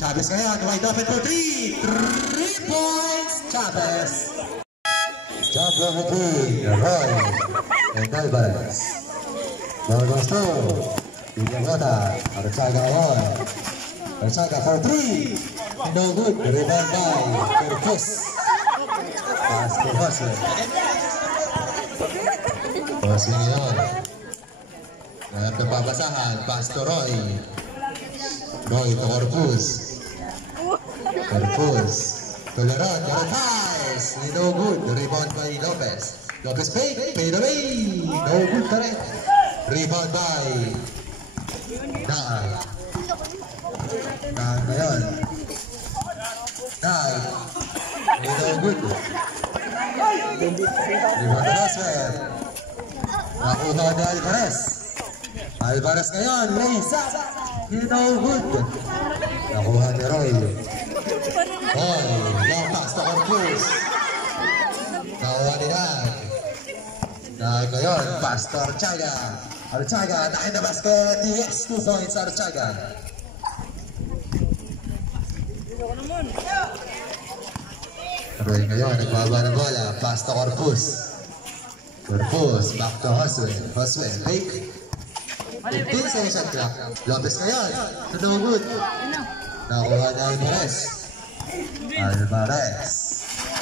Chavez ngayon, wide open for 3. 3 points, Chavez. Jump over 3, Roy and Alvarez. Ball goes to Villamota. Archaga on. Archaga for 3. No good. Rebound by Corpus. Pass to Hosler. Hosler ngayon. Ngayon kapabasahan. Pass to Roy. Roy to Corpus. Corpus. Toleran. Carapaz. No good. Rebound by Lopez. Lopez paid away. No good correct. Rebound by Daan. Daan ngayon. Daan. No good. Rebound by Roswell. Nakuha ni Alvarez. Alvarez ngayon. Raise up. No good. Nakuha ni Roy. Roy. Long pass to Corpus. Nakuha ni Daan. Dahil ngayon, pass to Archaga. Archaga, dahil na basket. Yes, 2 points Archaga. Roy ngayon, nagbaba ng bola. Pass to Corpus. Corpus, back to Hoswell. Hoswell, fake. 15 sa shot clock. Lopez ngayon. No good. Nakuha na Alvarez. Alvarez.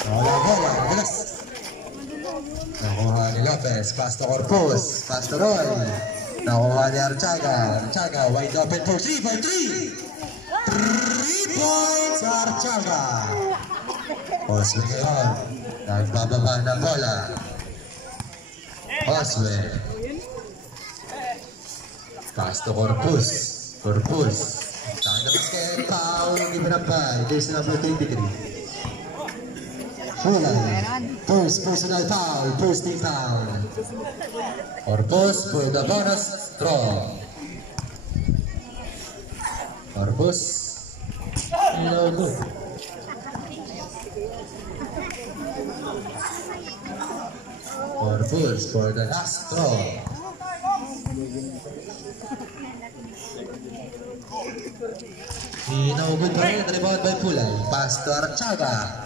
Wala bola. Bilas. Nakuha ni Lopez. Pass to Corpus. Pass to Roy. Nakuha ni Archaga. Archaga, wide open for 3 for 3. 3 points Archaga. Oswell ngayon. Nagbababa ng bola. Oswell. Pass to Corpus. Corpus. Saan na basket? Foul. Given up by jersey number 23. First personal foul. First team foul. Corpus for the bonus throw. Corpus. No good. Corpus for the last throw. No good pa rin. Rebound by Pulay. Pass to Archaga.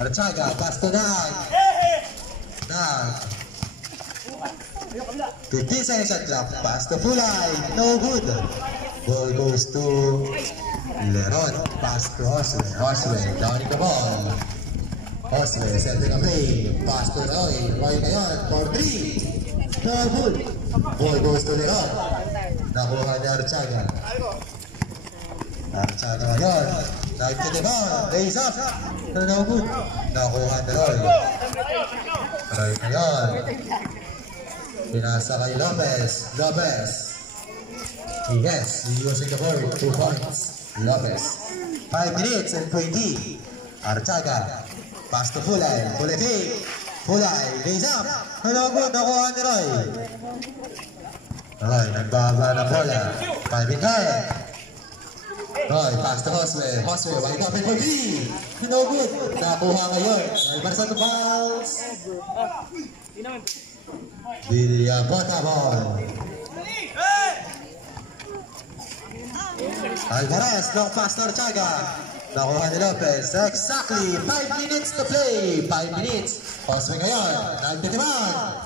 Archaga, pass to Nag. Nag. 15 seconds shot clock. Pass to Pulay. No good. Ball goes to Leron. Pass to Oswell. Oswell, downing the ball. Oswell, setting a play. Pass to Roy. Roy ngayon, for 3. No good. Ball goes to Leron. Nakuha ni Archaga. Archaga ngayon. Dive to the ball. Raise up. No good. Nakuha ni Roy. Roy ngayon. Pinasa kay Lopez. Lopez. Yes, using the ball. 2 points. Lopez. 5 minutes and 20. Archaga. Pass to Fulay. Fulay fake. Fulay. Raise up. No good. Nakuha ni Roy. Roy, nagbaba na bola. 5 in hand. Roy, pass to Hoswell. Hoswell, wide open for 3. No good. Nakuha ngayon. Alvarez on the bounce. Villamota ball. Alvarez, long pass to Archaga. Nakuha ni Lopez. Exactly 5 minutes to play. 5 minutes. Hoswell ngayon. Nagtitiman.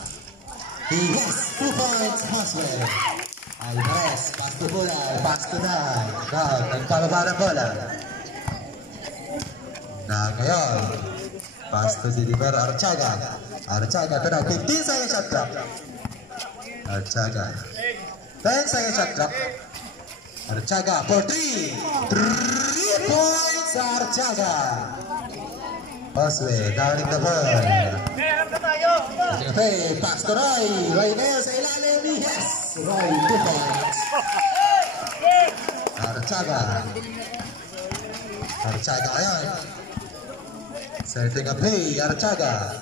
He has 2 points. Hoswell. Alvarez, pass to bola, pass to Nag. Nag, nagpababa ng bola. Nag ngayon. Pass to deliver Archaga. Archaga, ito na, 15 seconds shot clock. Archaga. 10 seconds shot clock. Archaga for 3. 3 points Archaga. Oswell, downing the ball. Okay, pass to Roy. Roy ngayon sa ilalim. Yes! Roy, 2 points. Archaga. Archaga ngayon. Setting a play, Archaga.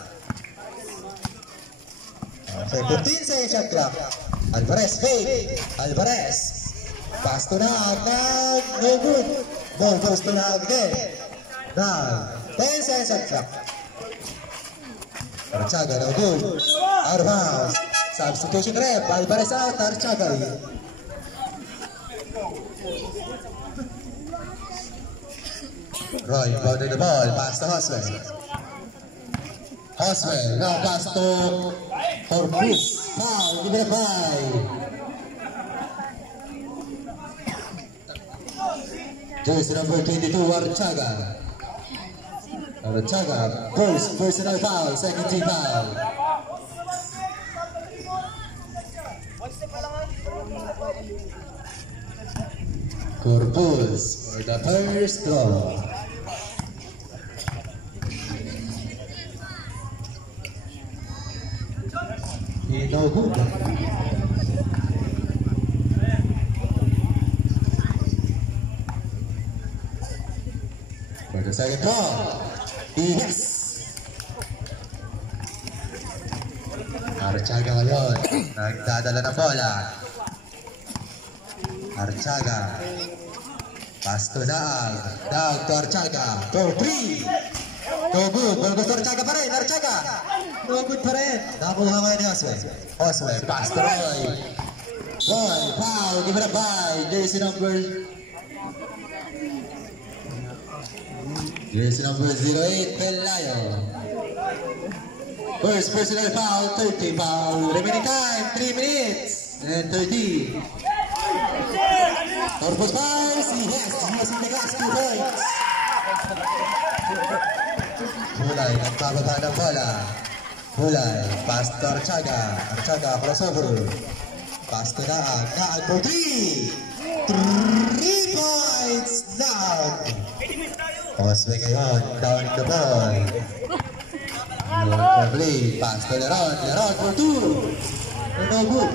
Okay, 15 seconds shot clock. Alvarez, fake. Alvarez. Pass to Nag. Nag, no good. Ball goes to Nag again. Nag. 10 seconds shot clock. Archaga, no good. Out of bounds. Substitution rep. Alvarez out. Archaga. Roy bounded the ball, pass to Hoswell. Hoswell, now pass to Corpus. Foul, give it a by. Jersey number 22, Archaga. Archaga, first personal foul, second team foul. Corpus for the first throw. No good. For the second throw. Yes! Archaga ngayon. Nagdadala ng bola. Archaga. Pass to Daag. Daag to Archaga. For 3. No good. Pero gusto Archaga pa rin. Archaga. No good pa rin. Nakuha ngayon ni Oswell. Oswell. Pass to Roy. Roy. Foul. Give it a bye. Jersey number 08. Pelayo. First personal foul. 30 foul. Remaining time. 3 minutes. And 30. Corpus fouls. Yes. Using the last 2 points. Hulay. Nagbababa ng bola. Hulay. Pass to Archaga. Archaga. Crossover. Pass to Daag. Daag for 3. 3 points. Daag. Oswell ngayon. Down the ball. Probably. Pass to Leron. Leron for 2. No good.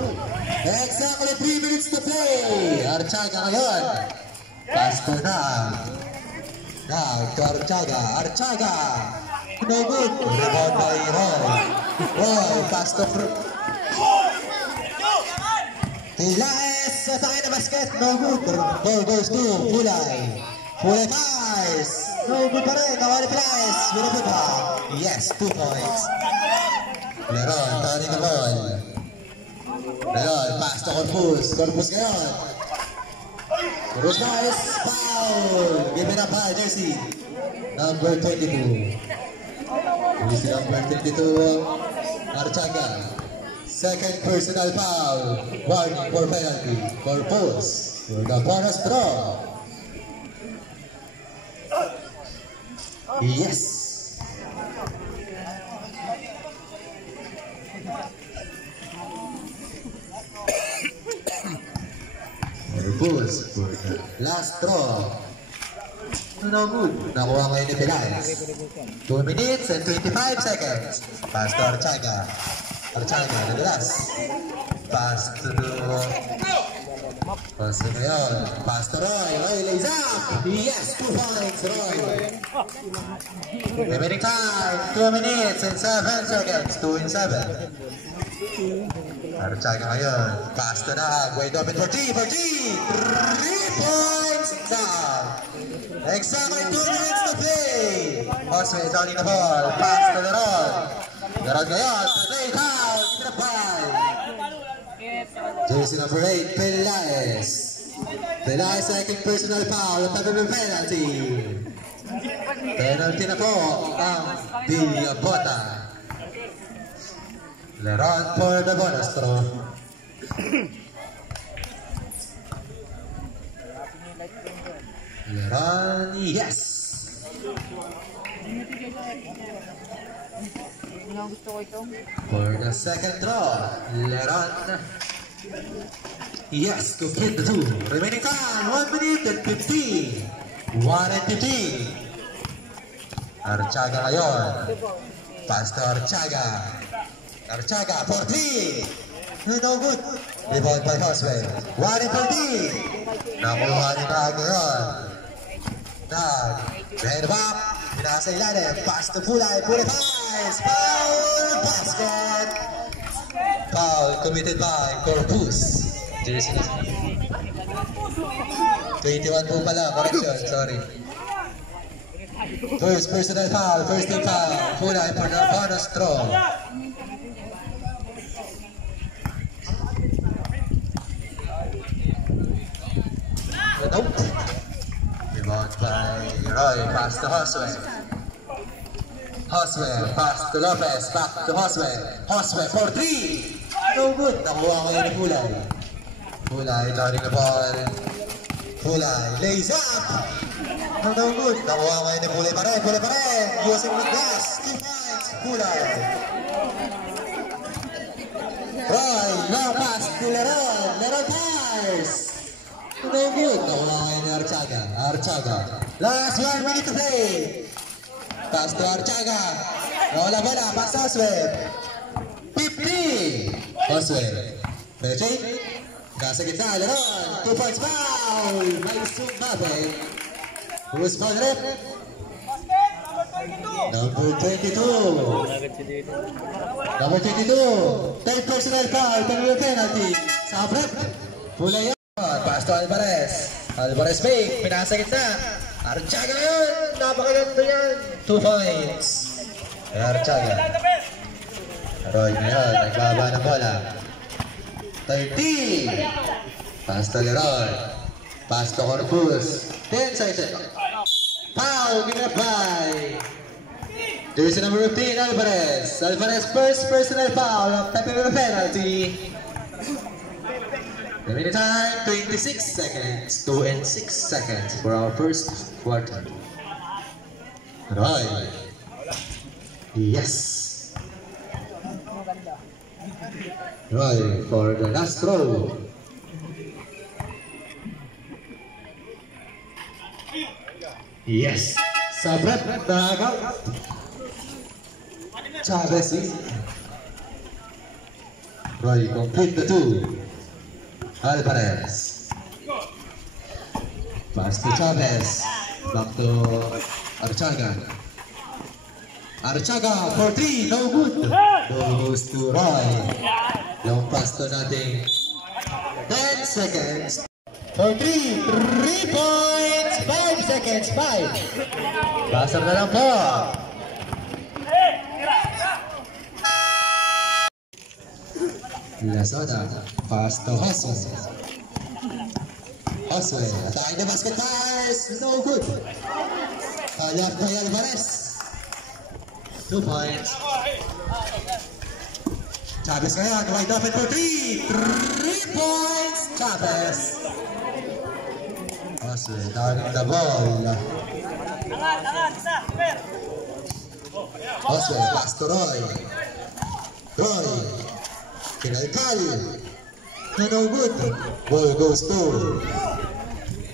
Exactly 3 minutes to play. Archaga ngayon. Pass to Daag. Daag to Archaga. Archaga. No good. Rebound by Roy. Roy. Pass to Pilaes. Sa tayo na basket. No good. Ball goes to Hulay. Hulay pass. No good pa rin. Nawali Pilaes. Winabot pa. Yes. 2 points. Leron. Turning the ball. Leron. Pass to Corpus. Corpus ngayon. Corpus pass. Foul. Give it up by Jersey number 22. Jersey number 22. Archaga. Second personal foul. Warning for penalty. Corpus for the bonus draw. Yes. Corpus for the last draw. No good. Nakuha ngayon ni Pilaes. 2 minutes and 25 seconds. Pass to Archaga. Archaga, nadalas. Pass to ngayon. Pass to Roy. Roy lays up. Yes, 2 points, Roy. Remaining time, 2 minutes and 7 seconds. 2 and 7. Archaga ngayon. Pass to Daag. Wait open for 3. 3 points, Daag. Exactly 2 minutes to play. Oswell is on the ball. Pass to Leron. Leron ngayon. Play foul. Give it a ball. Jersey number 8, Pilaes. Pilaes second personal foul. At tabi ng penalty. Penalty na po ang Villabota. Leron for the bonus throw. Leron, yes! For the second throw, Leron, yes, to hit the 2. Remaining time, 1 minute and 15. 1 and 15. Archaga ngayon. Pass to Archaga. Archaga for 3. No good. Rebound by Oswell. 1 and 13. Nakuha ni Daag ngayon. Daag. Behind the back. Pinasa ilalim. Pass to Pulay. Pulay pass. Foul. Basket. Foul committed by Corpus. Jersey 21 po pala. Correction. Sorry. First personal foul. First team foul. Pulay for the bonus throw. Nope. Out by Roy, pass to Josue. Josue, pass to Lopez, back to Josue. Josue for 3. No good. Nakuha ko yun ni Kulay. Kulay, loading the ball. Kulay, lays up. No good. Nakuha ko yun ni Kulay pa rin. Kulay pa rin. Using the gas. 2 points. Kulay. Roy, no pass to Leron. Leron pass. No good. Nakuha ko yun ni Archaga. Archaga. Last 1 minute to play. Pass to Archaga. Nawala bola. Pass to Josue. 50. Josue. Peche. Nasa gitna. Leron. 2 points foul. May sumabit. Who's foul rep? Number 22. Number 22. 10 personal foul. Penalty. Sa rep. Pula yan. Pass to Alvarez. Alvarez fake. Pinasa gitna. Archaga yun. Napakaganda yan. 2 points. Archaga. Roy ngayon. Nagbaba ng bola. 30. Pass to Leroy. Pass to Corpus. 10 seconds. Foul. Given by jersey number 15, Alvarez. Alvarez first personal foul. Penalty. The minute time, 26 seconds. 2 and 6 seconds for our first quarter. Roy. Yes. Roy for the last throw. Yes. Sabret, nagaw. Chavez. Roy complete the 2. Alvarez. Pass to Chavez. Back to Archaga. Archaga for 3. No good. Goes to Roy. Long pass to nothing. 10 seconds. For 3. 3 points. 5 seconds. 5. Pasar na lang po. Minnesota, pass to Josue. Josue, attacking the basket pass, no good. Left by Alvarez. 2 points. Chavez ngayon, wide open for 3. 3 points, Chavez. Josue, targeting the ball. Josue, pass to Roy. Roy. Kinalkal. No good. Ball goes to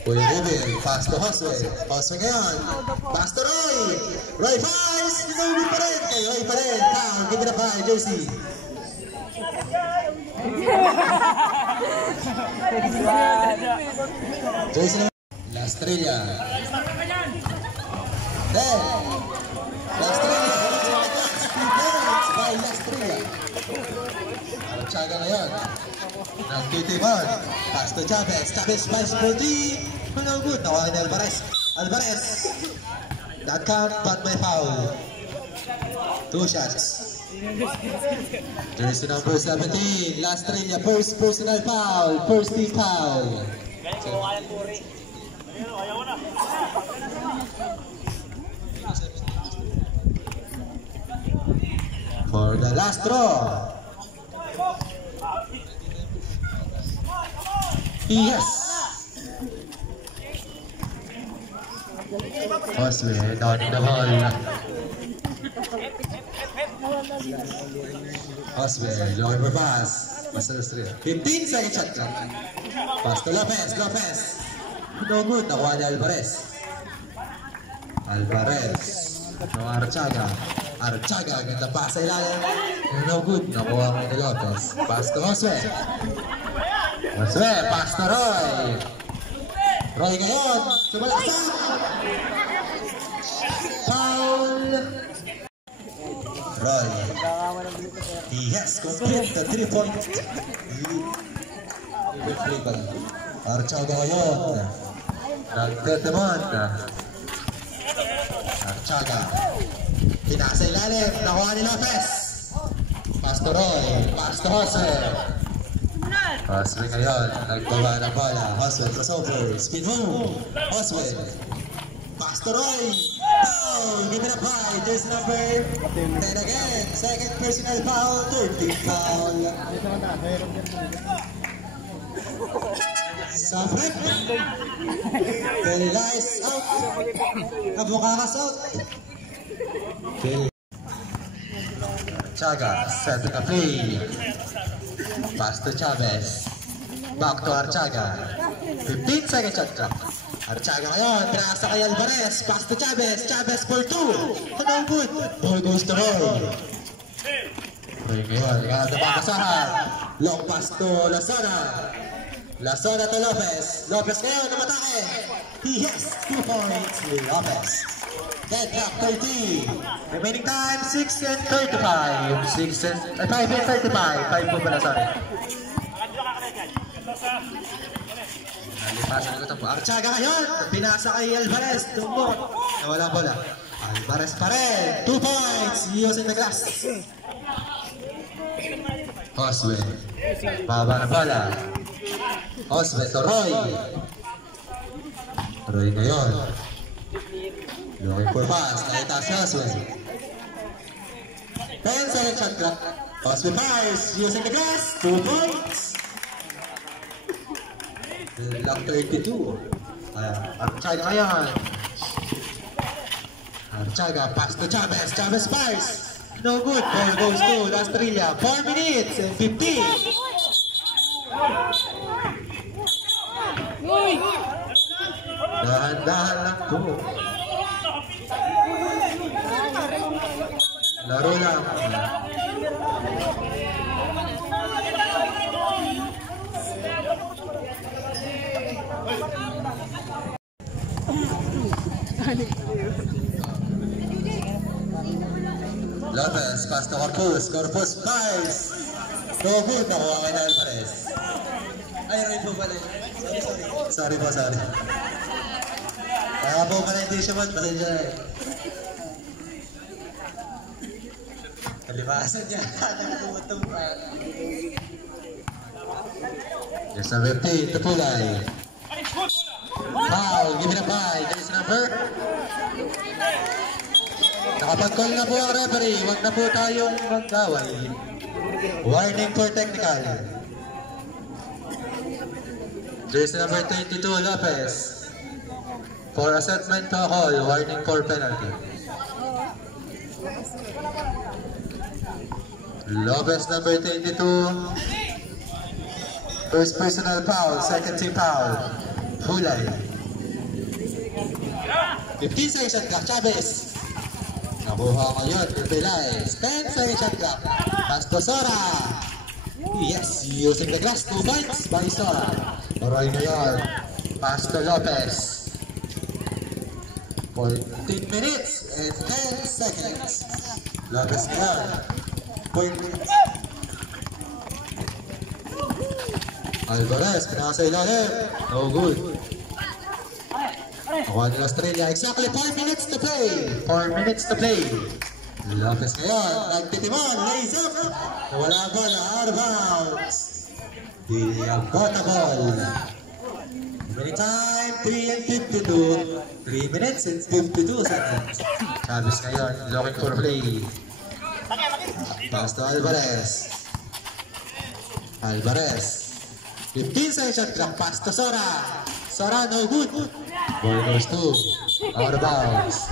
Kuya Ruben. Pass to Josue. Josue ngayon. Pass to Roy. Roy fires. No good pa rin. Kay Roy pa rin. Foul. Give it a foul. Jersey. Jersey naman. Lastrilla. Then. Lastrilla. By Lastrilla. Archaga ngayon. Ng Titiman. Pass to Chavez. Chavez pass for 3. No good. Nakuha ni Alvarez. Alvarez. That count but may foul. 2 shots. Jersey number 17. Lastrilla. First personal foul. First team foul. For the last draw. Yes. Josue downing the ball. Josue lower for pass. Pastor Street. 15 second shot clock. Pass to Lopez. Lopez. No good. Nakuha ni Alvarez. Alvarez. No Archaga. Archaga. Ganda pass sa ilalim. No good. Nakuha mo ni Lopez. Pass to Josue. Josue, pass to Roy. Roy ngayon, sumalaksak. Foul. Roy. Yes, complete the 3-point. Archaga ngayon. Nagtetemon. Archaga. Pinasa ilalim. Nakuha ni Lopez. Pass to Roy. Pass to Josue. Josue ngayon, nagbaba ng bola. Josue crossover, spin move. Josue. Pastor Roy. Foul. Give it a bye. There's number 10 again. Second personal foul. 13th foul. Safret. Belize out. Abukakas out. Chaga set the play. Pass to Chavez. Back to Archaga. 15 seconds shot clock. Archaga ngayon, pinasa kay Alvarez. Pass to Chavez. Chavez for 2. No good. Ball goes to Roy. Roy ngayon, ikakata pakasahan. Long pass to Lasona. Lasona to Lopez. Lopez ngayon, namatake. Yes, 2 points. Lopez. Dead clock 30. Remaining time 6 and 35. 6 and 5 and 35. 5 po pala, sorry. Nalipasan ko ito po. Archaga ngayon. Pinasa kay Alvarez. Tumbok. Nawala bola. Alvarez pa rin. 2 points. Using the glass. Oswell. Baba na bola. Oswell to Roy. Roy ngayon. Looking for pass. Nakita si Oswell. 10 second shot clock. Oswell fires. Using the glass. 2 points. Lang 32. Archaga ngayon. Archaga pass to Chavez. Chavez fires. No good. Ball goes to Lastrilla. 4 minutes and 15. Dahan-dahan lang to. Laro lang. Lopez, pass to Corpus. Corpus fires. No good. Nakuha kay Alvarez. Ay, Roy po pala. Sorry po, sorry. Kaya po pala hindi siya pasensya na eh. Kalibasan niya. Nakatumutong pa. Yes, number 15, Tapulay. Foul, give it a bye. There's number. Nakapag-call na po ang referee. Huwag na po tayong magkaway. Warning for technical. Jersey number 22, Lopez. For assessment to call, warning for penalty. Lopez number 22. First personal foul, second team foul. Hulay. 15 second shot clock, Chavez. Nakuha ngayon, Belize. 10 second shot clock. Pass to Sora. Yes, using the glass. 2 points by Sora. Roy ngayon. Pass to Lopez. 14 minutes and 10 seconds. Lopez ngayon. Point. Alvarez, pinaka sa ilalim. No good. Nakuha ng Australia. Exactly 4 minutes to play. 4 minutes to play. Lopez ngayon. Nagtitimon. Lays up. Nawala ang bola. Out of bounds. Diabota ball. Remaining time 3 and 52. 3 minutes and 52 seconds. Chavez ngayon. Looking for play. Pass to Alvarez. Alvarez. 15 second shot clock. Pass to Sora. Sora, no good. Ball goes to out of bounds.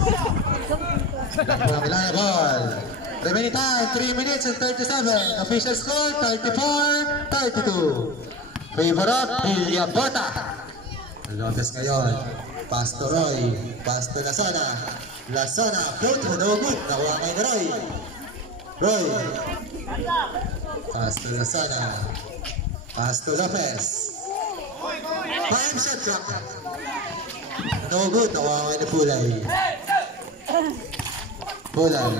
Pamilaya ball. Remaining time 3 minutes and 37. Official score 34-32. Favor of Diabota. Lopez ngayon. Pass to Roy. Pass to Lasona. Lasona. Float. No good. Nakuha kay Roy. Roy. Pass to Lasona. Pass to Lopez. 5 shot clock. No good. Nakuha kay ni Pulay. Pulay.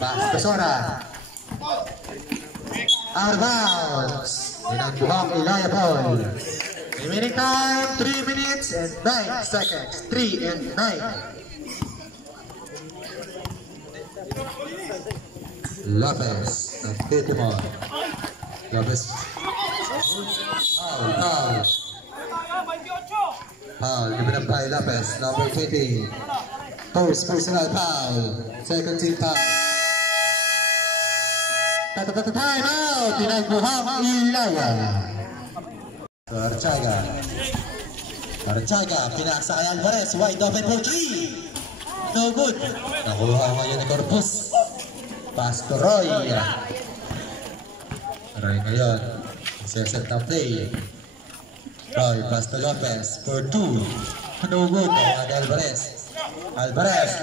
Pass to Sora. Out of bounds. Inagbuhang Ilaya ball. Remaining time 3 minutes and 9 seconds. 3 and 9. Lopez. Nagtitimon. Lopez. Foul. Foul given up by Lopez, number 20. First personal foul. Second team foul. Time out! Tinagbuhang Ilaya. Archaga, pinaksa kay Alvarez, wide open for 3. No good. Nakuha ngayon ni Corpus. Pass to Roy. Roy ngayon, set na play. Roy, pass to Lopez for 2. No good. Alvarez.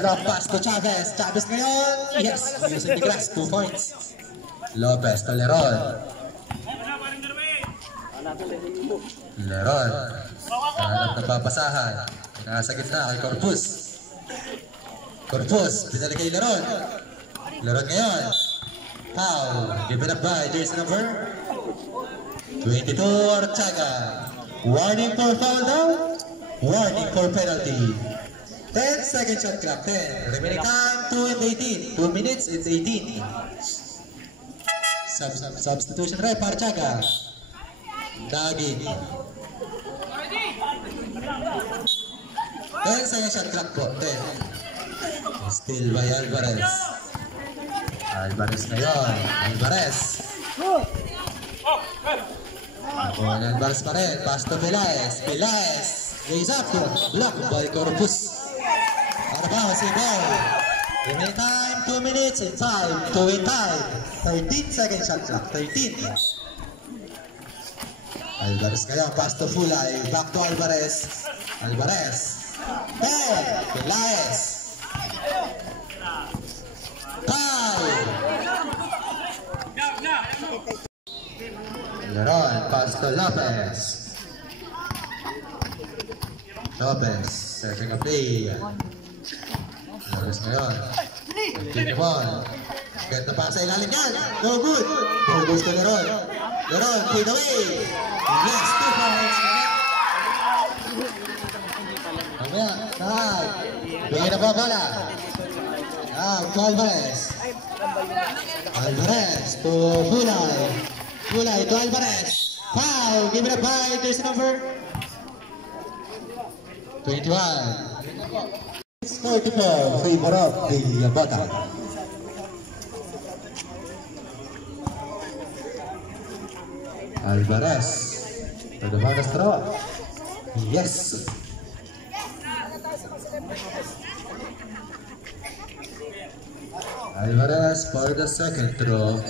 Long pass to Chavez. Chavez ngayon. Yes, using the glass. 2 points. Lopez to Leron. Hanap na papasahan. Nasa gitna kay Corpus. Pinali kay Leron. Leron ngayon. Foul. Given up by jersey number 22, Archaga. Warning for foul down. Warning for penalty. 10 second shot clock. 10. Remaining time 2 and 18. 2 minutes and 18. Substitution rep Archaga. Daging. 10 second shot clock po. 10. Still by Alvarez. Alvarez ngayon. Alvarez pa rin. Pass to Pelaez. Raise up. Block by Corpus. Arabao si ball. Remaining time 2 minutes and time. 2 in time. 13 second shot clock. 13. Alvarez ngayon. Pass to Fulay. Back to Alvarez. Pelaez. Leron, pass to Lopez. Setting a play. Lopez ngayon. Continue on. Ganda pa sa ilalim yan. No good. Ball goes to Leron. Pin away. Yes, 2 points. Bigyan na po bola. Alvarez to Fulay to Alvarez. Foul. Give it up by jersey number 21. 44. Favor of the bottom. Alvarez to the bonus throw. Yes. Alvarez for the second throw.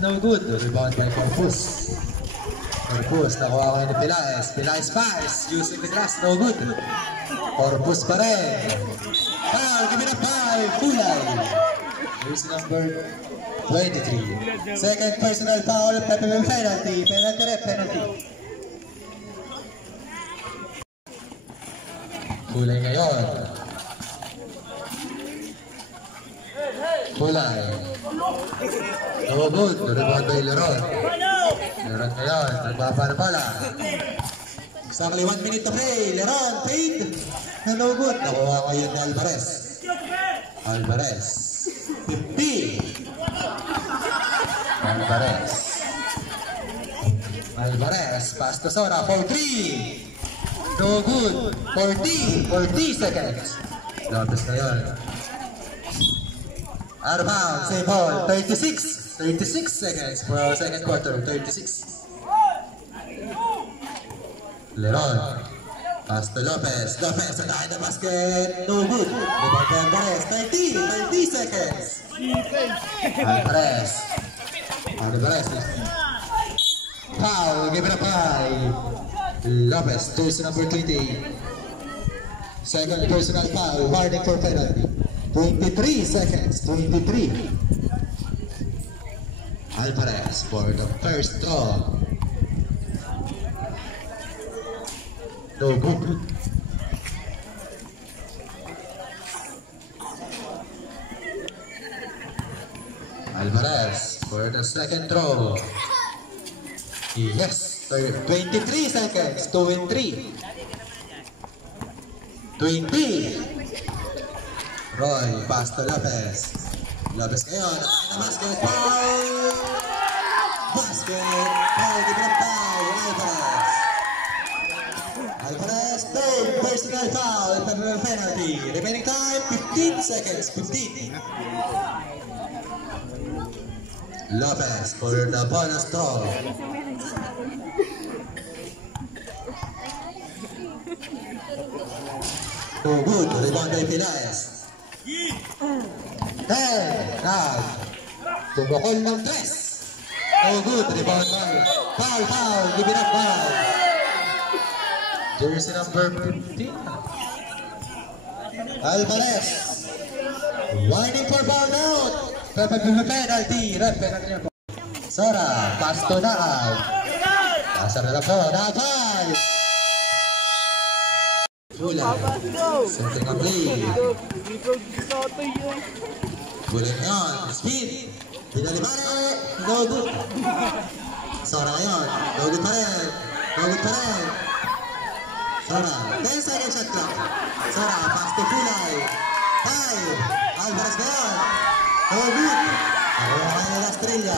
No good. Rebound by Corpus. Nakuha ko ni Pelaez pass. Using the glass. No good. Corpus pa rin. Foul. Give it up by Fulay. Here's number 23. Second personal foul. Penalty. Fulay ngayon. No good. Rebound by Leron ngayon. Nagpapala. Exactly 1 minute to play. Leron paid. No good. Nakuha ngayon ni Alvarez. 50. Alvarez. Pass to Sora for 3. No good. 40 seconds. Lopez ngayon. Out of bounds. Same ball. 36 seconds for our second quarter. 36. Leron. Pass to Lopez. Lopez at the basket. No good. Alvarez. 30 seconds. Alvarez. Foul. Give it up by Lopez. Jersey number 20. Second personal foul. Warning for penalty. 23 seconds. 23. Alvarez for the first draw. No good. Alvarez for the second throw. Yes, 23 seconds. 2 and 3. 20. Roy, pass to Lopez. Lopez ngayon. Basket foul! Foul, different foul, Alvarez. Alvarez, third personal foul, penalty. Remaining time, 15 seconds, 15. Lopez for the bonus throw. Oh, good. Rebound by Pilaes. Now, tumukol ng tres. Oh, good. Rebound by. Foul. Give it up, foul. Jersey number 15. Alvarez. Warning for foul out. Penalty. Sora, pass to Naab. Pasar na po. Naab. Bulan. Something on play. Bulan ngayon. Speed. Pinalibare. No good. Sora ngayon. No good pa rin. Sora. 10 seconds shot clock. Sora. Pass to Kulay. 5. Alvarez ngayon. No good. Nakuha na Estrella.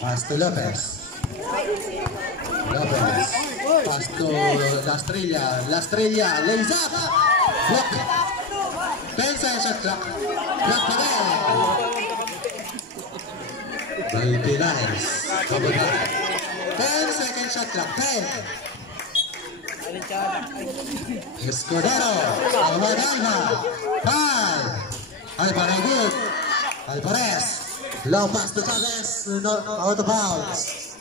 Pass to Lopez. Pass to La Estrella, lays up. Block. 10 seconds shot clock. Block pa rin. By Pilaes. 10 seconds shot clock. 10. Escudero. Alvarez. 5. Alvarez good. Alvarez. Long pass to Chavez. Out of bounds.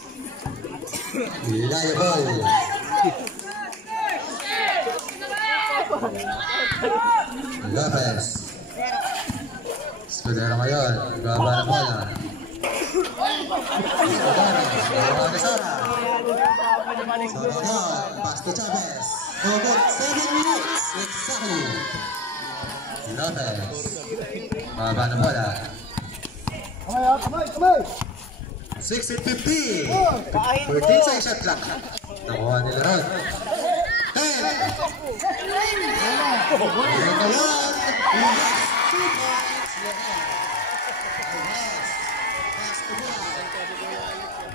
Liable. Lopez. Escudero ngayon. Baba na bola. Escudero. Sara. Pass to Chavez. 7 minutes. Exactly. Lopez. Baba na bola. 6 and 15. 14 seconds shot clock. Nakuha nila ron. 10. Ngayon.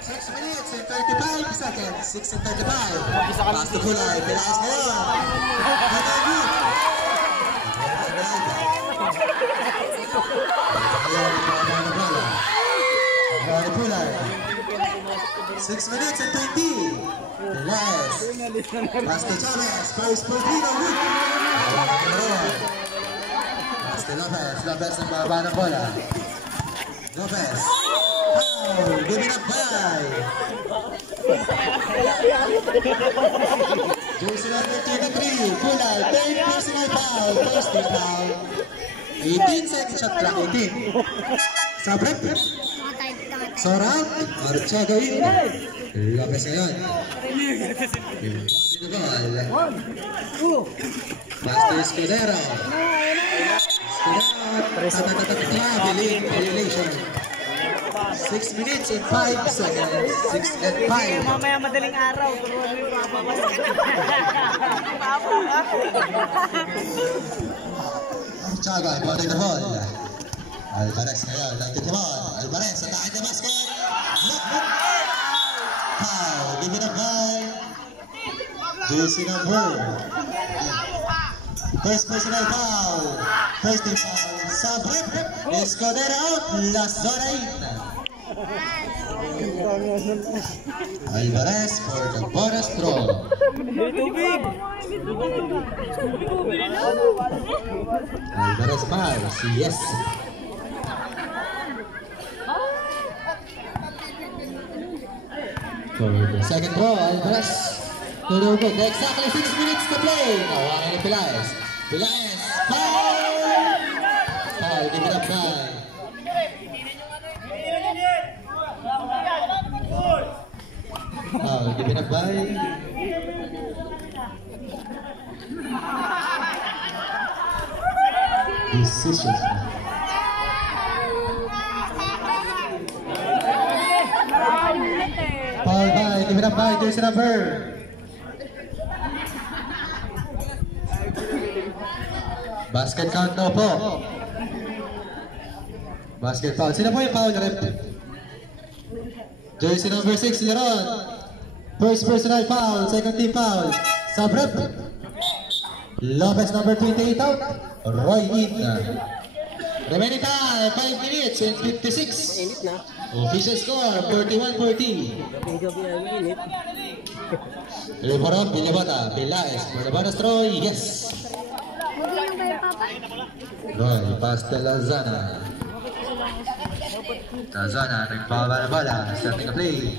6 minutes and 35 seconds. 6 and 35. Pass to Kulay. Pilaes ngayon. Kulay. 6 minutes and 20. Pilaes. Pass to Chavez. First for 3 na good. Pass to Lopez. Lopez ang baba ng bola. Lopez. Oh, give it up by. Jersey number 23. Kulay. 10 personal foul. First foul. 18 seconds shot clock. 18. Sabrek. Sora, Archagain. Lopez ngayon. Pass to Escudero. Violation. 6 minutes and 5 seconds. 6 and 5. Mamaya madaling araw. Archaga, importing the ball. Alvarez ngayon, like the ball. Alvarez, atake the basket. Foul, give it up by Jersey number. First personal foul. First team foul. Sabrek. Escudero out. Last zone 8. Alvarez for the bonus throw. Alvarez fouls. Yes. For the second throw, Alvarez. No good. Exactly 6 minutes to play. Nawakan ni Pilaes. Pilaes. Foul! Foul. Give it up by. Foul. Give it up by. Decision. Foul by. Give it up by. Jersey number. Basket count daw po. Basket foul. Sino po yung foul na rep? Jersey number 6, Leron. First personal foul, second team foul. Sub-rep. Lopez number 28 out. Roy in. Remaining time, 5 minutes and 56. Official score, 41-40. Lebaron, Pilabata, Pilaes, Barbanas Troy, yes. Roy, pass to Lazana. Lazana, nagbaba na bala, starting a play.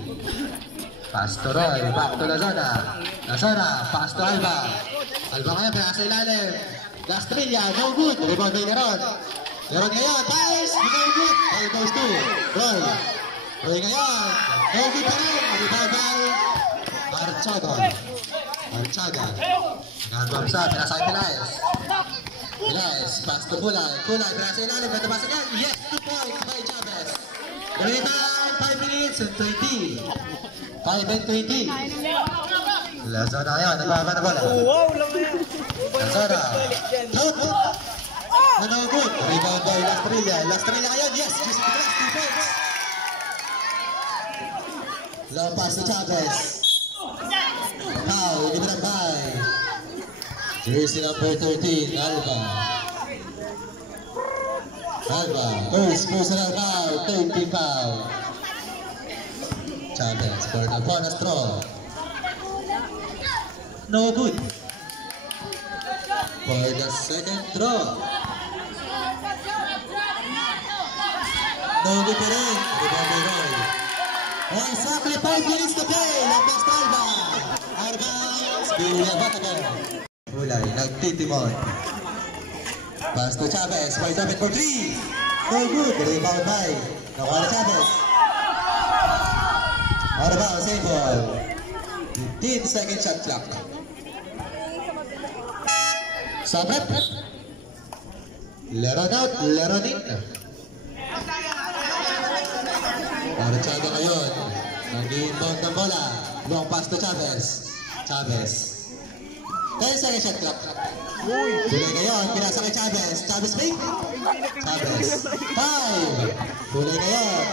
Pass to Roy, back to Lazana. Lazana, pass to Alba. Alba ngayon, pinasa ilalim. Gastrilla, no good. Rebound by Leron. Leron ngayon, pass, no good. Ball goes to Roy. Roy ngayon, no good pa rin. Rebound by Archaga. Archaga. Nagabamsa, pinasa kay Pilaes. Pilaes, pass to Kulay. Kulay, pinasa ilalim. Natabasa niya. Yes, 2 points by Chavez. Remaining time, 5 minutes and 20. 5 and 20. Lazana ngayon, nagbaba na bola. Lazana. Shoot! No good. Rebound by Lastrilla. Lastrilla ngayon, yes! Just the last 2 points. Long pass to Chavez. Foul, given by jersey number 13, Alba. Alba, first personal foul, 30 foul. Chavez for the bonus throw. No good. For the second throw. No good pa rin. Rebound by Roy. Exactly 5 minutes to play. Lampas na Alba. Arbans, Pilabata. Kulay, nagtitimon. Pass to Chavez. Wide open for 3. No good. Rebound by nakuha na Chavez. Arbans, same ball. 15 second shot clock. Sabrep. Leron out, Leron in. Archaga ngayon. Nag-inbound ng bola. Long pass to Chavez. Chavez. 10 second shot clock. Kulay ngayon, pinasa kay Chavez. Chavez fake. Chavez. 5. Kulay ngayon.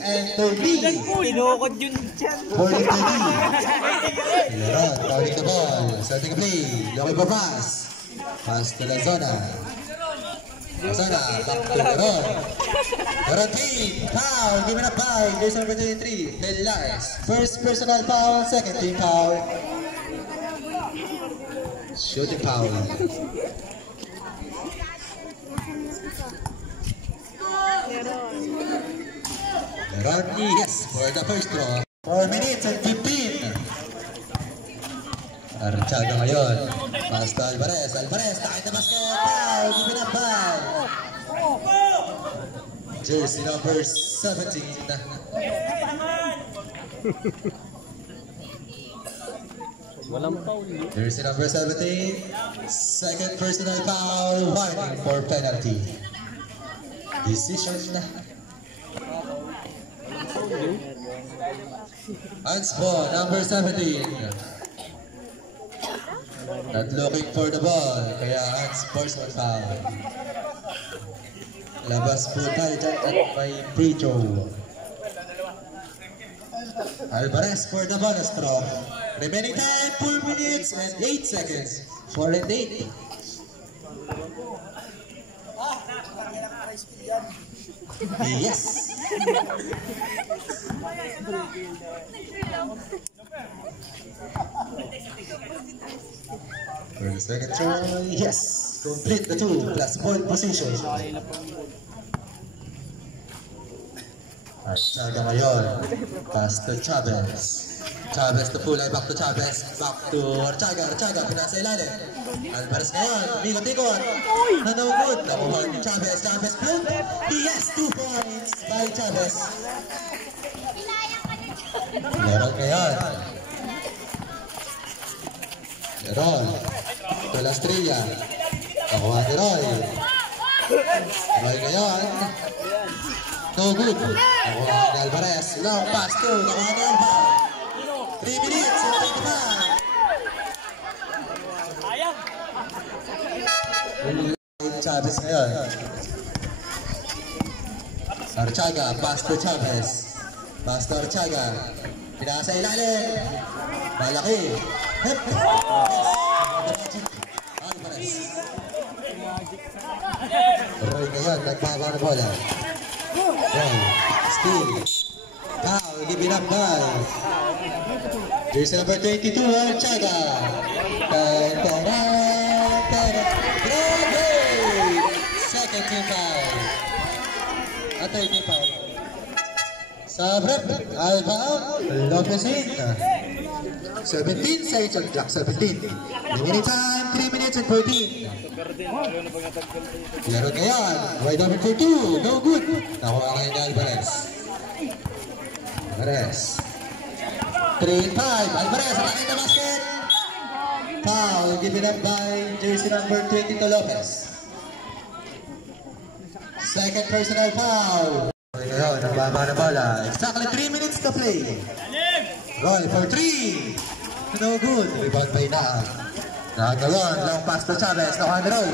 And 30. Tinukod yun dyan. 40-30. Leron, calling the ball. Starting a play. Loki for pass. Pass to Lazona. Lazona, back to Leron. Leron team. Foul. Given up by jersey number 23. Pilaes. First personal foul. Second team foul. Shooting foul. Leron, yes, for the first throw. 4 minutes and 15. Archaga ngayon. Pass to Alvarez. Alvarez, takit na basket. Foul, given up by jersey number 17. Walang foul. Jersey number 17. Second personal foul. Warning for penalty. Decision na. Hansbo, number 17. Not looking for the ball, kaya Hans personal foul. Labas po tayo dyan at may free throw. Alvarez for the bonus throw. Remaining time, 4 minutes and 8 seconds. 4 and 8. Yes. For the second try, yes. Complete the 2 plus point position. Archaga ngayon. Pass to Chavez. Chavez to Kulay, back to Chavez. Back to Archaga. Archaga, pinasa ilalim. Alvarez ngayon, likot-likot. No good. Nakuha ni Chavez. Chavez good. Yes, 2 points by Chavez. Leron ngayon. Leron. To Lastrilla. Nakuha ni Roy. Roy ngayon. No good. Nakuha ni Alvarez. Long pass to. Nakuha ni Alba. 3 minutes and 25. Sayang. Chavez ngayon. Archaga, pass to Chavez. Pass to Archaga. Pinasa ilalim. Malaki. Hep. Alvarez. Roy ngayon, nagbaba na bola. Roy, steal. Foul, given up by jersey number 22, Archaga. Second team foul. A third team foul. Sabrep, Alba, Lopezin. 17 seconds on clock, 17. Remaining time, 3 minutes and 14. Laro ngayon, wide open for 2, no good. Nakuha ngayon ni Alvarez. Alvarez. 3-5, Alvarez, attacking the basket. Foul, given up by jersey number 22, Lopez. Second personal foul. Ngayon, nagbaba na bola. Exactly 3 minutes to play. Roy for 3. No good. Rebound by Inaan. Nakagawan. Long pass to Chavez. Nakuha ni Roy.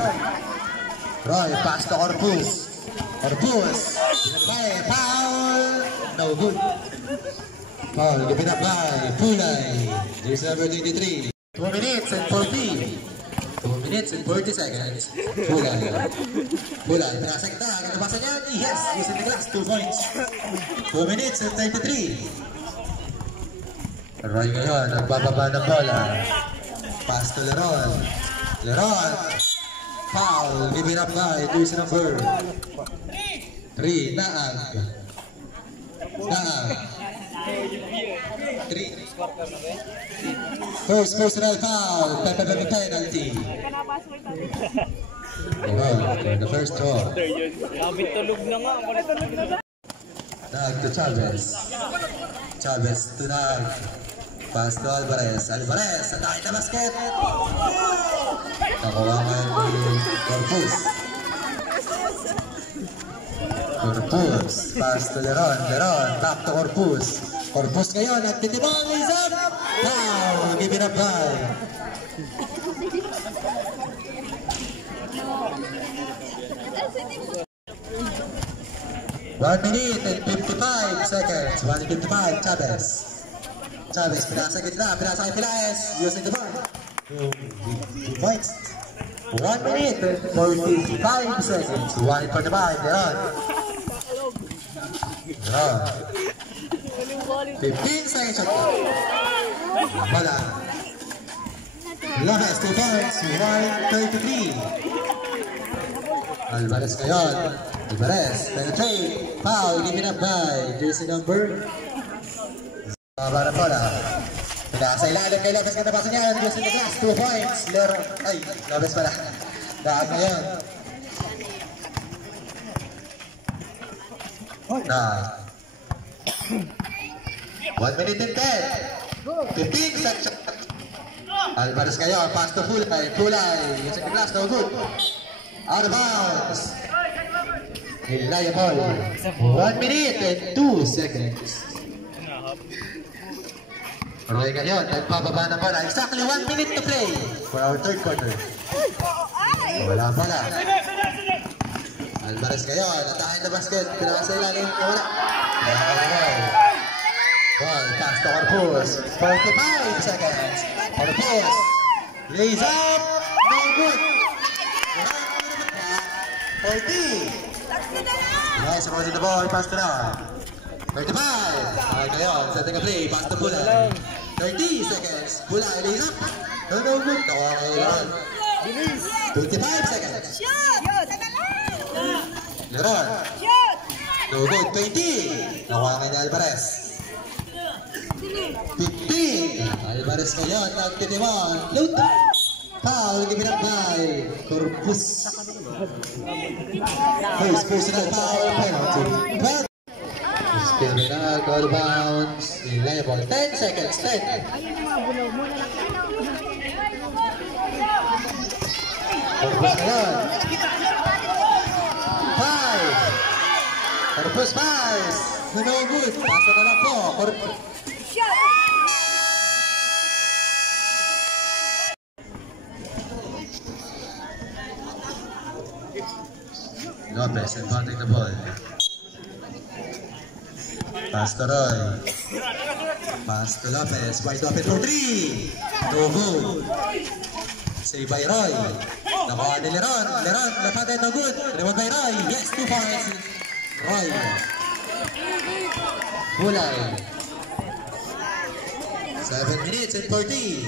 Roy, pass to Corpus. Corpus. By foul. No good. Foul. Given up by Pulay. Jersey number 23. 2 minutes and 40. 2 minutes and 40 seconds. Pulay. Pulay. Pinasa kita. Ganda basa niyan. Yes. Using the glass. 2 points. 2 minutes and 33. Roy ngayon, nagbababa ng bola. Pass to Leron. Leron. Foul. Given up by jersey number 3. Naag. Naag. 3. First personal foul. Penalty. The first draw. Naag to Chavez. Chavez to Naag. Pass to Alvarez. Alvarez, atake na basket. Nakuha ngayon ni Corpus. Corpus. Pass to Leron. Leron, back to Corpus. Corpus ngayon, nagtitibang isang. Foul, given up by. One minute and 55 seconds. 1 minute 55, Chavez. Chavez, pinasa gitna, pinasa kay Pilaes. Using the ball. 2 points. 1 minute and 45 seconds. 1 for the ball, Leron. Leron. 15 seconds. Wala. Lopez, 2 points. 1:33. Alvarez ngayon. Alvarez, penetrate. Foul, given up by jersey number. Para bola. Pinasa ilalim kay Lopez. Ganda pasa niya. Using the glass. 2 points. Leron. Ay, Lopez pala. Daan ngayon. Na. 1 minute and 10. 15 seconds. Alvarez ngayon. Pass to Pulay. Pulay. Using the glass. No good. Out of bounds. Reliable. 1 minute and 2 seconds. Roy ngayon, nagpababa ng bola. Exactly 1 minute to play for our third quarter. Wala bola. Alvarez ngayon, natahin na basket. Pinasa ilalim. Wala. Ball, pass to Corpus. 45 seconds. Corpus. Lays up. No good. 40. Nice, according to the ball. Pass to now. 35. Ngayon, setting a play. Pass to Pulay. 30 seconds. Pulay, lays up. No good. Nakuha ngayon. 25 seconds. Leron. No good. 20. Nakuha ngayon Alvarez. 15. Alvarez ngayon. Nagtitiwan. Loot. Foul given up by Corpus. First personal foul penalty. Still Minag, out of bounds. 11. 10 seconds. 10. Corpus ngayon. 5. Corpus 5. No good. Pasok na lang po. Corpus. Lopez inbounding the ball. Pass to Roy. Pass to Lopez. Wide open for 3. No good. Save by Roy. Nakuha ni Leron. Leron, lapatay, no good. Reward by Roy. Yes, 2 points. Roy. Bulay. 7 minutes and 40.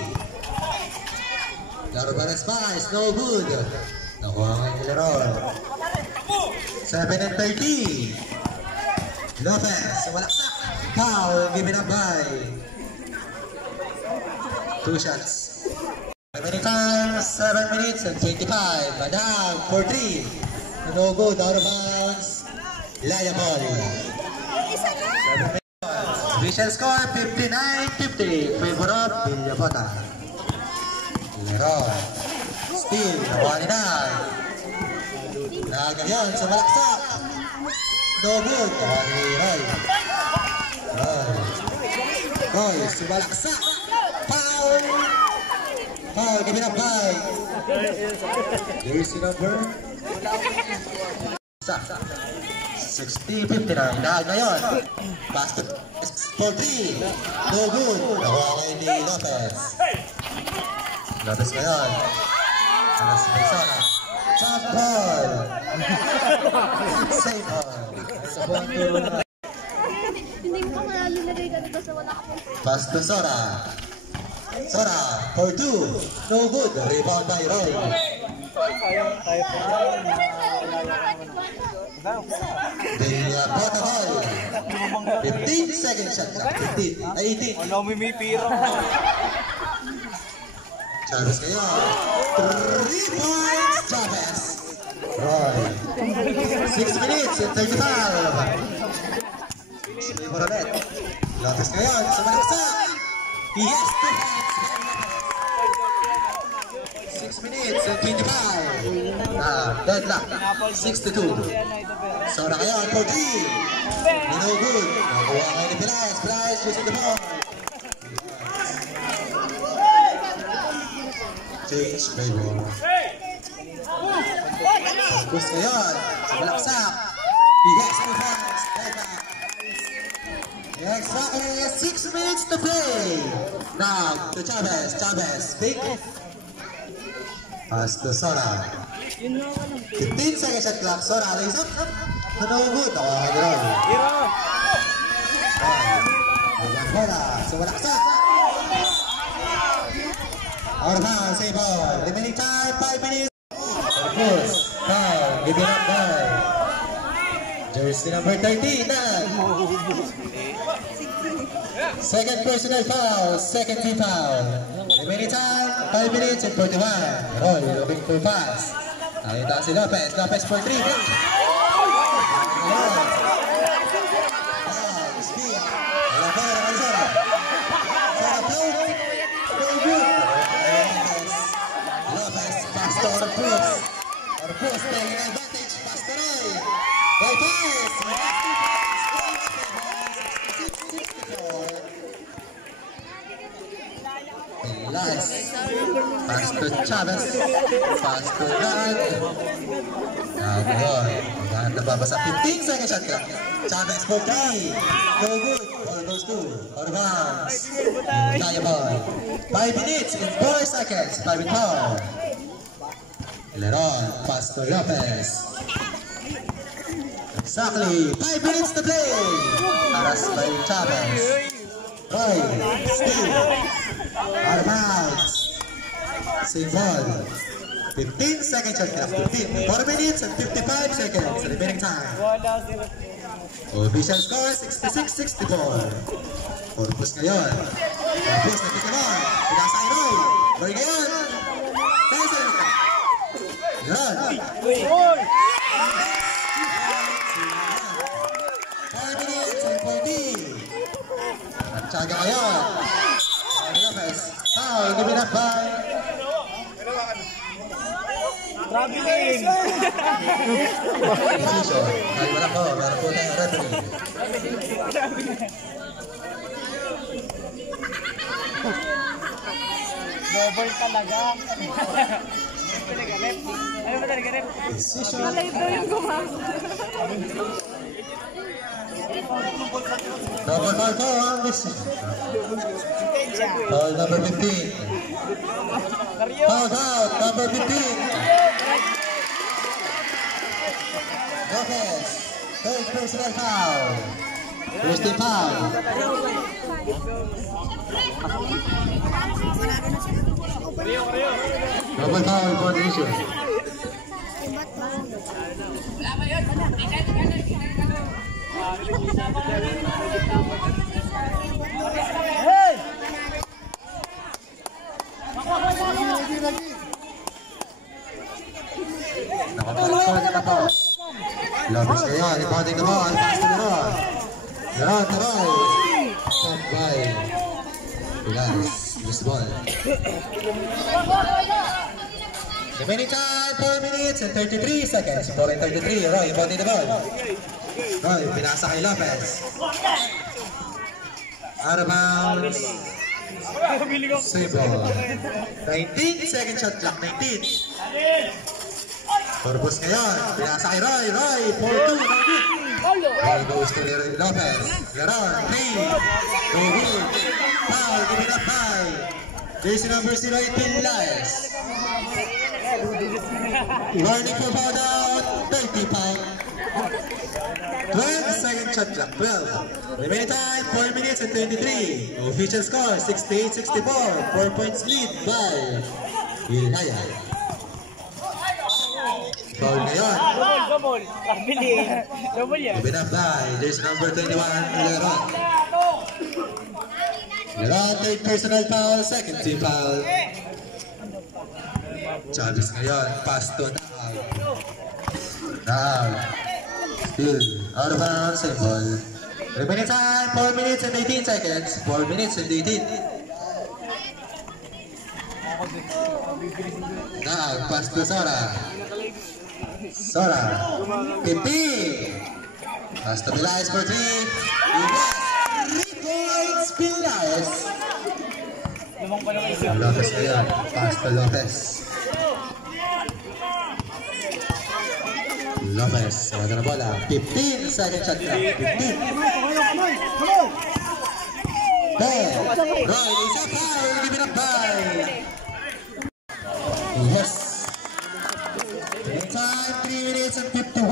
Laro para Spice, no good. Nakuha ni Leron. 7 and 30. Lopez, walaksak. Foul, given up by 2 shots. Remaining time, 7 minutes and 25. Madam, for 3. No good, out of bounds. Laya ball. Official score, 59-50. Favor of Villabota. Leron. Steal, nakuha ni Nag. Nag yun, sa walaksak. No good, nakuha ni Roy. Roy, sa walaksak. Foul. Foul, give it up by jersey number 60-59. Nag ngayon. Pass to for 3. No good. Nakuha kayo ni Lopez. Lopez ngayon. Alas Maisona. Jump ball. Save ball. Hindi ko malalagay ganito sa wala akong. Pass to Sora. Sora for 2. No good. Rebound by Roy. Villabota ball. 15 seconds shot. 18. Ano may pira. Chavez ngayon. 3 points. Chavez. Roy. 6 minutes and 35. Sliver ulit. Lopez ngayon. Sa malaksak. He has 2 points. 6 minutes and 25. Deadlock. 6-2. Sora ngayon for 3. No good. Nakuha kayo ni Pilaes. Pilaes using the ball. Change by ball. Tapos ngayon. Sa malaksak. He has 2 points. Deadlock. Exactly 6 minutes to play. Now to Chavez. Chavez. Big. Pass to Sora. 15 seconds shot clock. Sora, lays up. No good. Nakuha ni Roy. Bola. So walaksak. Out of bounds. Save ball. Remaining time 5 minutes. Push. Foul. Give it up by jersey number 13. Second personal foul. Second team foul. Remaining time 5 minutes and 41. Roy looking for pass. Nakita si Lopez. Lopez for 3. Speed. Wala pa rin ang Sora. Sora float. No good. Lopez pass to Orpus. Orpus taking advantage. Pass to Roy. Roy pass. Last. Pass to Chavez. Pass to Nag. Ngayon. Maghanap na babasa. 15 seconds shot clock. Chavez for 3. No good. Ball goes 2. Out of bounds. Kaya ball. 5 minutes and 4 seconds. 5 and 4. Leron. Pass to Lopez. Exactly 5 minutes to play. Aras by Chavez. Roy. Steal. Out of bounds. Save ball. 15 seconds shot clock. 15. 4 minutes and 55 seconds. Remaining time. Official score 66-64. Orpus ngayon. Orpus nagkikimon. Pinasa kay Roy. Roy ngayon. Dahil sa ito. Yan. 5 minutes and 40. At tsaga ngayon. Lopez. Foul. Give it up by Traveling! Position. Ay, wala po. Meron po tayong referee. Double talaga. Talaga, left. Decision. Malay daw yung gumamit. Double foul po ang decision. Foul number 15. Foul out, number 15. Lopez, third personal foul. First team foul. Double foul for the issue. Nakapagkakot na po. Lopez kayo, rebounding na ball, pass to Leron. Leron, taroy. Stop by Pilas, use the ball. Remaining time, 4 minutes and 33 seconds. 4 and 33, Roy, rebounding the ball. Roy, pinasa kay Lopez. Out of bounds. Save ball. 19 second shot clock, 19. Purpose ngayon, pinasa kay Roy, Roy, 4-2, no good. Ball goes to Lopez. Leron, 3. No good. Foul, give it up high. Jersey number 08, Pilas. Warning for foul down, 30 pound. 12 second shot clock, 12. Remaining time, 4 minutes and 23. Official score, 68-64. 4 points lead by Wilhaya. Foul ngayon. Double. Double yan. Give it up by jersey number 21, Leron. Leron, third personal foul, second team foul. Chavez ngayon, pass to now. Now, still, out of bounds, same ball. Remaining time, 4 minutes and 18 seconds. 4 minutes and 18. Now, pass to Sora. Sora, 15. Pass to Pilas for 3. Yes, 3 points, Pilas. Lopez ngayon, pass to Lopez. Lopez, sama na bola. 15 second shot clock. 15. Ben, Roy, isa foul, give it up by. Yes. In time, 3 minutes and 51.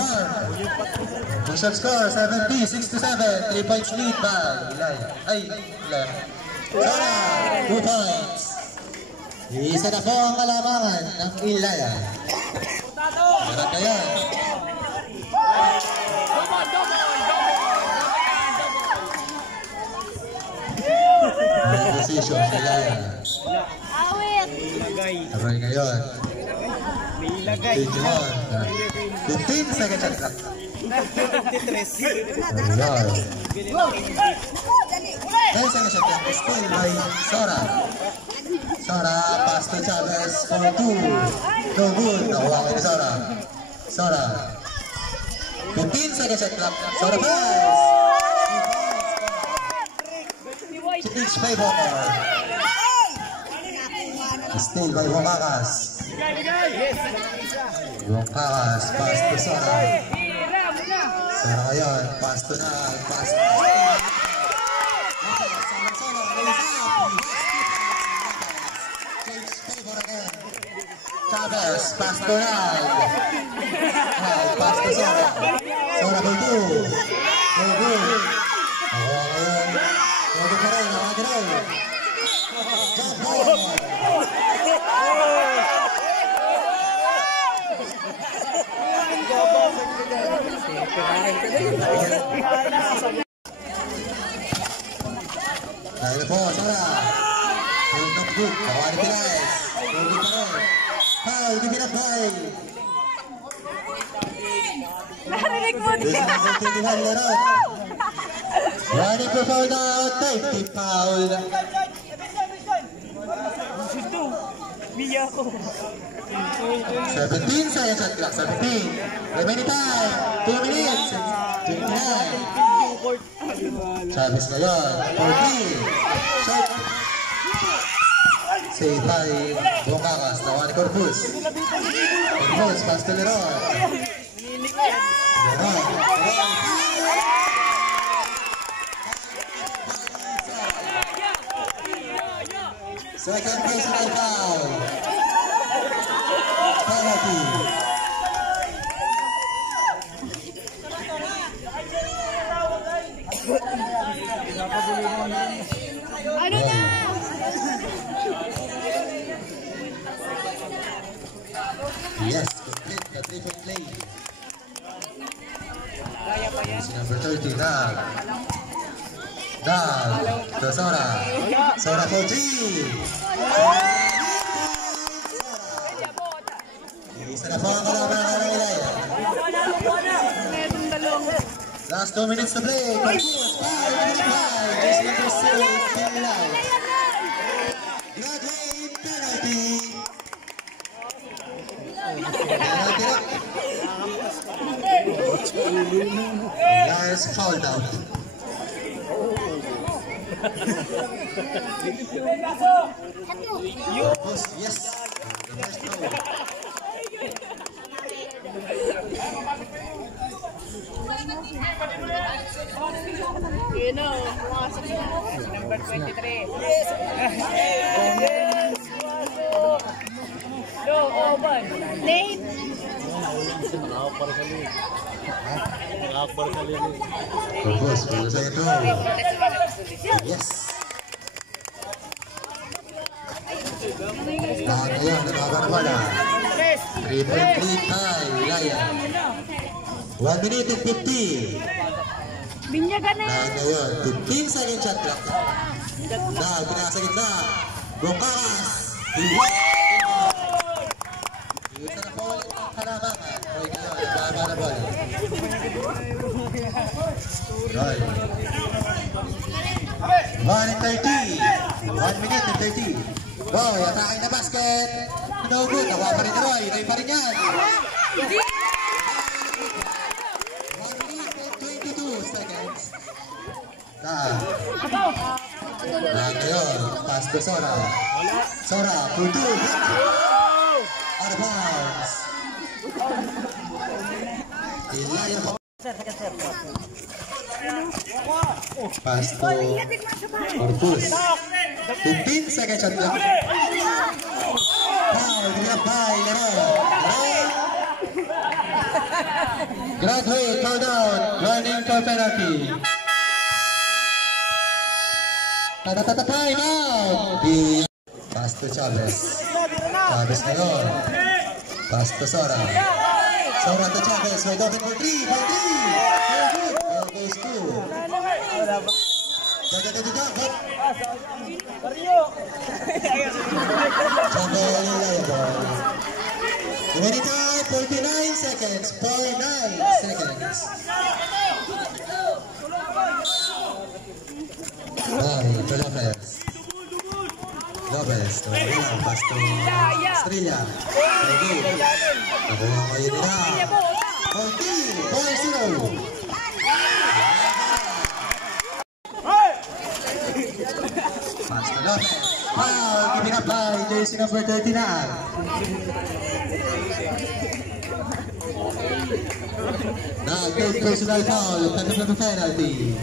Official score, 70-67. 3 points lead by Ilay. Sora, 2 points. Isa na po ang kalamangan ng Ilaya. Meron na yan. May decision ni Ilaya. Awit! Aroy ngayon. May ilagay. 15 seconds shot clock. 53. Aroy. 10 seconds shot clock. Still by Sora. Sora, pass to Chavez for 2. No good. Nakuha ko ni Sora. Sora. 15 seconds shot clock. Sora pass. Each favor. Still by Bumakas. Bumakas, pass to Sora. Sora ngayon, pass to na. Pass to Chavez, pass to Nag. Pass to Sora. Sora for 2. No good. Ngayon. No good pa rin. Nakagalaw. Jump ball. Dahil po, Sora. Full top good. Kawa ni Pilas. No good pa rin. Foul, give it up by. Narinig mo din. Running for foul now, 30 foul. Biya ko. 17 seconds shot clock, 17. Remaining time, 2 minutes, 29. Chavez ngayon, 14. Shot. Saved by Bukakas. Nawan Corpus. Corpus, pass to Leroy. Leroy. Second personal foul. Penalty. Ano na? Yes, complete the triple play. Kaya pa yan. Si number 30, Nag. Nag. To Sora. Sora for 3. Isa na po ang kalaban ng Ilaya. Merong dalawang. Last 2 minutes to play. Corpus, 5-5. Just number 6, Team Ilaya. Graduate penalty. Lars fouled out. Corpus, yes. The first foul. Yun o, pumasok na. Number 23. Go, Oban. Nate. Corpus, bago sa ito. Yes. Lahat na yan, nalaban na pala. 3.3 tie, Ilaya. 1 minute and 50. Binyagan na. Lahat na yun, 15 second shot clock. Dahil pinasa gitna. Bukakas. Isa na po ulit ang kalabangan. Hoy, kayo, nababa na ba? Right. 1 and 30. 1 minute and 30. Wow, attacking the basket. No good. Nakuha pa rin ni Roy. Roy pa rin yan. 1 minute and 22 seconds. Ngayon, pass to Sora. Sora, pull two. Out of bounds. Ilaya pa. Pass to Corpus. 15 seconds shot clock. Foul, grab by Leroy. Graduate, call down. Running for penalty. Time out. Pass to Chavez. Chavez ngayon. Pass to Sora. Sora to Chavez. Wide open for 3. For 3. Very good. There goes 2. Remaining time, 49 seconds. 49 seconds. To Lopez. Lopez. Pass to Estrella. Very good. Nakuha ko yun nila. 14. 4-0. Pass to Lopez. Foul, giving up by jersey number 39. Now, third personal foul, penalty.